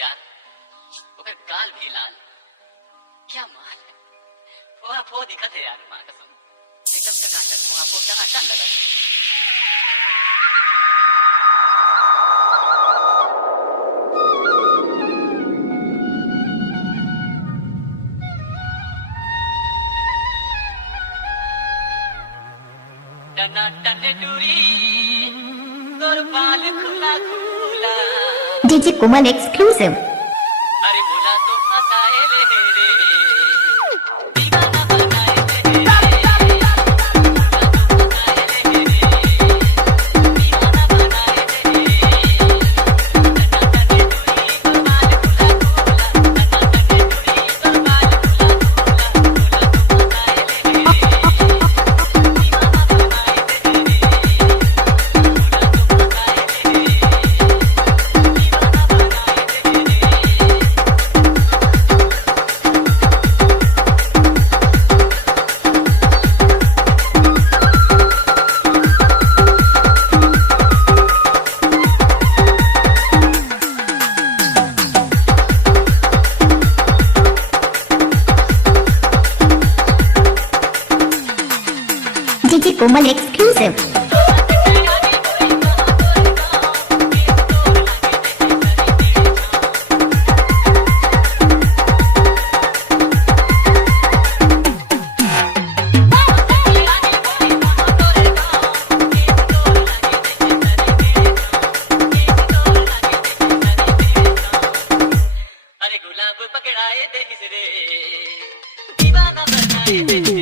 यार ओकर गाल भी लाल क्या माल है वहाँ फो दिखत है यार माँ कसम एकदम चकाचक वहाँ फो टनाटन लगा टनाटन डूरी तोर बाल खुला खुला DJ Komal exclusive. अरे बोला तो फसाए रे दीवाना बनाए रे दीवाना बनाए DJ Komal exclusive. अरे गुलाब पकड़ाए दे रे दीवाना बनाए दे